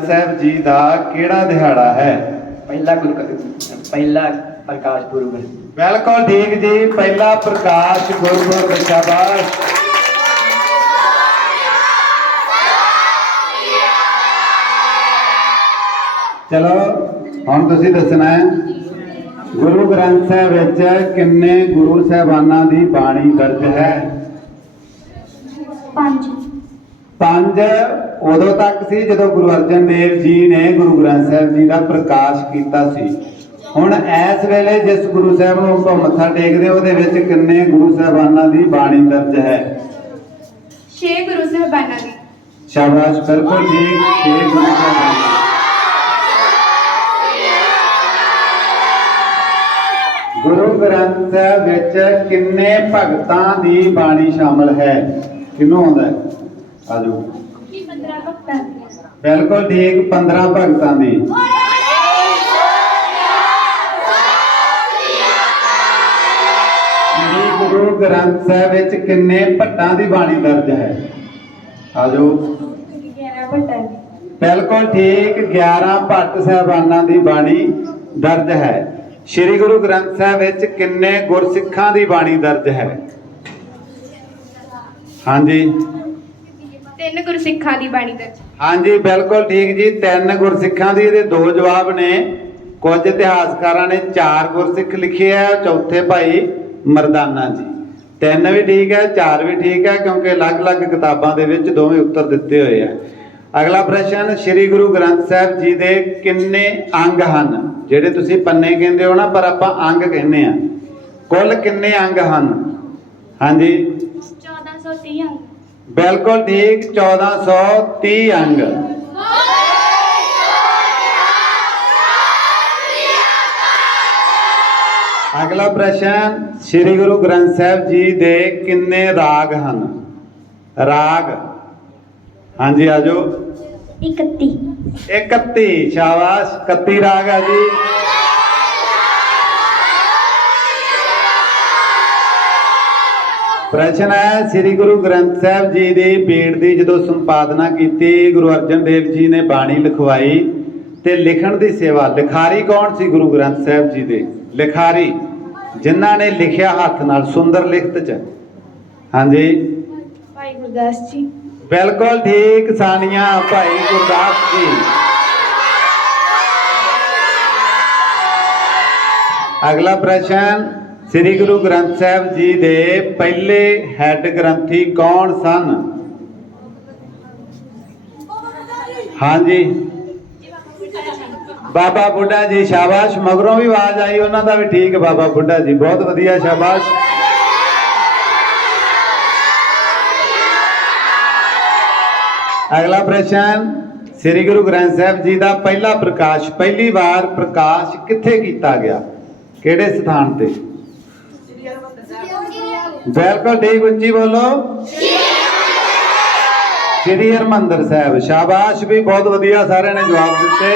ਸਾਹਿਬ ਜੀ ਦਾ ਕਿਹੜਾ ਦਿਹਾੜਾ ਹੈ? ਪਹਿਲਾ ਗੁਰੂ ਪਹਿਲਾ ਪ੍ਰਕਾਸ਼ ਪੁਰਬ। ਬਿਲਕੁਲ ਠੀਕ ਜੀ ਪਹਿਲਾ ਪ੍ਰਕਾਸ਼ ਗੁਰਪੁਰਬ ਸ਼ਾਬਾਸ਼। ਚਲੋ ਹੁਣ ਤੁਸੀਂ ਦੱਸਣਾ ਹੈ ਗੁਰੂ ਗ੍ਰੰਥ ਸਾਹਿਬ ਵਿੱਚ ਕਿੰਨੇ ਗੁਰੂ ਸਾਹਿਬਾਨਾਂ ਦੀ ਬਾਣੀ ਦਰਜ ਹੈ? ਪੰਜ। ਪੰਜ ਉਦੋਂ ਤੱਕ ਸੀ ਜਦੋਂ ਗੁਰੂ ਅਰਜਨ ਦੇਵ ਜੀ ਨੇ ਗੁਰੂ ਗ੍ਰੰਥ ਸਾਹਿਬ ਜੀ ਦਾ ਪ੍ਰਕਾਸ਼ ਕੀਤਾ ਸੀ। ਹੁਣ ਇਸ ਵੇਲੇ ਜਿਸ ਗੁਰੂ ਸਾਹਿਬ ਨੂੰ ਆਪਾਂ ਮੱਥਾ ਟੇਕਦੇ ਉਹਦੇ ਵਿੱਚ ਕਿੰਨੇ ਗੁਰੂ ਸਾਹਿਬਾਨਾਂ ਦੀ ਬਾਣੀ ਦਰਜ ਹੈ? ਛੇ ਗੁਰੂ ਸਾਹਿਬਾਨਾਂ ਦੀ। ਸ਼ਾਬਾਸ਼ ਬਿਲਕੁਲ ਜੀ ਛੇ ਗੁਰੂ ਸਾਹਿਬਾਨਾਂ ਦੀ। ਗੁਰੂ ਗ੍ਰੰਥ ਸਾਹਿਬ ਵਿੱਚ ਕਿੰਨੇ ਭਗਤਾਂ ਦੀ ਬਾਣੀ ਸ਼ਾਮਲ ਹੈ? ਕਿਹਨੂੰ ਆਉਂਦਾ ਹੈ? ਆਜੋ 15 ਭਗਤਾਂ ਦੀ ਬਿਲਕੁਲ ਠੀਕ 15 ਭਗਤਾਂ ਦੀ ਗੁਰੂ ਗ੍ਰੰਥ ਸਾਹਿਬ ਵਿੱਚ ਕਿੰਨੇ ਭੱਟਾਂ ਦੀ ਬਾਣੀ ਦਰਜ ਹੈ? ਆਜੋ 11 ਭਗਤਾਂ ਦੀ ਬਿਲਕੁਲ ਠੀਕ 11 ਭੱਟ ਸਾਹਿਬਾਨਾਂ ਦੀ ਬਾਣੀ ਦਰਜ ਹੈ। ਸ੍ਰੀ ਗੁਰੂ ਗ੍ਰੰਥ ਸਾਹਿਬ ਵਿੱਚ ਕਿੰਨੇ ਗੁਰਸਿੱਖਾਂ ਦੀ ਬਾਣੀ ਦਰਜ ਹੈ? ਹਾਂਜੀ। ਤਿੰਨ ਗੁਰਸਿੱਖਾਂ ਦੀ ਬਾਣੀ ਦਰਜ। ਹਾਂਜੀ ਬਿਲਕੁਲ ਠੀਕ ਜੀ। ਤਿੰਨ ਗੁਰਸਿੱਖਾਂ ਦੀ ਇਹਦੇ ਦੋ ਜਵਾਬ ਨੇ। ਕੁਝ ਇਤਿਹਾਸਕਾਰਾਂ ਨੇ ਚਾਰ ਗੁਰਸਿੱਖ ਲਿਖੇ ਆ। ਚੌਥੇ ਭਾਈ ਮਰਦਾਨਾ ਜੀ। ਤਿੰਨ ਵੀ ਠੀਕ ਹੈ ਚਾਰ ਵੀ ਠੀਕ ਹੈ ਕਿਉਂਕਿ ਅਲੱਗ-ਅਲੱਗ ਕਿਤਾਬਾਂ ਦੇ ਵਿੱਚ ਦੋਵੇਂ ਉੱਤਰ ਦਿੱਤੇ ਹੋਏ ਆ। ਅਗਲਾ ਪ੍ਰਸ਼ਨ ਸ੍ਰੀ ਗੁਰੂ ਗ੍ਰੰਥ ਸਾਹਿਬ ਜੀ ਦੇ ਕਿੰਨੇ ਅੰਗ ਹਨ? ਜਿਹੜੇ ਤੁਸੀਂ ਪੰਨੇ ਕਹਿੰਦੇ ਹੋ ਨਾ ਪਰ ਆਪਾਂ ਅੰਗ ਕਹਿੰਦੇ ਆ। ਕੁੱਲ ਕਿੰਨੇ ਅੰਗ ਹਨ? ਹਾਂਜੀ। 1430 ਅੰਗ। ਬਿਲਕੁਲ ਠੀਕ 1430 ਅੰਗ। ਅਗਲਾ ਪ੍ਰਸ਼ਨ ਸ੍ਰੀ ਗੁਰੂ ਗ੍ਰੰਥ ਸਾਹਿਬ ਜੀ ਦੇ ਕਿੰਨੇ ਰਾਗ ਹਨ? ਰਾਗ। ਹਾਂਜੀ ਆਜੋ 31 31 ਸ਼ਾਬਾਸ਼। 31 ਰਾਗ ਹੈ ਜੀ। ਪ੍ਰਸ਼ਨ ਹੈ ਸ੍ਰੀ ਗੁਰੂ ਗ੍ਰੰਥ ਸਾਹਿਬ ਜੀ ਦੀ ਬੀੜ ਦੀ ਜਦੋਂ ਸੰਪਾਦਨਾ ਕੀਤੀ ਗੁਰੂ ਅਰਜਨ ਦੇਵ ਜੀ ਨੇ ਬਾਣੀ ਲਿਖਵਾਈ ਤੇ ਲਿਖਣ ਦੀ ਸੇਵਾ ਲਿਖਾਰੀ ਕੌਣ ਸੀ ਗੁਰੂ ਗ੍ਰੰਥ ਸਾਹਿਬ ਜੀ ਦੇ? ਲਿਖਾਰੀ ਜਿਨ੍ਹਾਂ ਨੇ ਲਿਖਿਆ ਹੱਥ ਨਾਲ ਸੁੰਦਰ ਲਿਖਤ ਚ। ਹਾਂਜੀ। ਭਾਈ ਗੁਰਦਾਸ ਜੀ। ਬਿਲਕੁਲ ਠੀਕ ਸਾਨੀਆਂ ਭਾਈ ਗੁਰਦਾਸ ਜੀ। ਅਗਲਾ ਪ੍ਰਸ਼ਨ ਸ੍ਰੀ ਗੁਰੂ ਗ੍ਰੰਥ ਸਾਹਿਬ ਜੀ ਦੇ ਪਹਿਲੇ ਹੈੱਡ ਗ੍ਰੰਥੀ ਕੌਣ ਸਨ? ਹਾਂਜੀ। ਬਾਬਾ ਬੁੱਢਾ ਜੀ, ਸ਼ਾਬਾਸ਼। ਮਗਰੋਂ ਵੀ ਆਵਾਜ਼ ਆਈ, ਉਹਨਾਂ ਦਾ ਵੀ ਠੀਕ ਬਾਬਾ ਬੁੱਢਾ ਜੀ। ਬਹੁਤ ਵਧੀਆ, ਸ਼ਾਬਾਸ਼। ਅਗਲਾ ਪ੍ਰਸ਼ਨ, ਸ੍ਰੀ ਗੁਰੂ ਗ੍ਰੰਥ ਸਾਹਿਬ ਜੀ ਦਾ ਪਹਿਲਾ ਪ੍ਰਕਾਸ਼, ਪਹਿਲੀ ਵਾਰ ਪ੍ਰਕਾਸ਼ ਕਿੱਥੇ ਕੀਤਾ ਗਿਆ? ਕਿਹੜੇ ਸਥਾਨ ਤੇ? ਬਿਲਕੁਲ ਠੀਕ ਉੱਚੀ ਬੋਲੋ। ਸ੍ਰੀ ਹਰਮੰਦਰ ਸਾਹਿਬ। ਸ਼ਾਬਾਸ਼ ਵੀ, ਬਹੁਤ ਵਧੀਆ ਸਾਰਿਆਂ ਨੇ ਜਵਾਬ ਦਿੱਤੇ।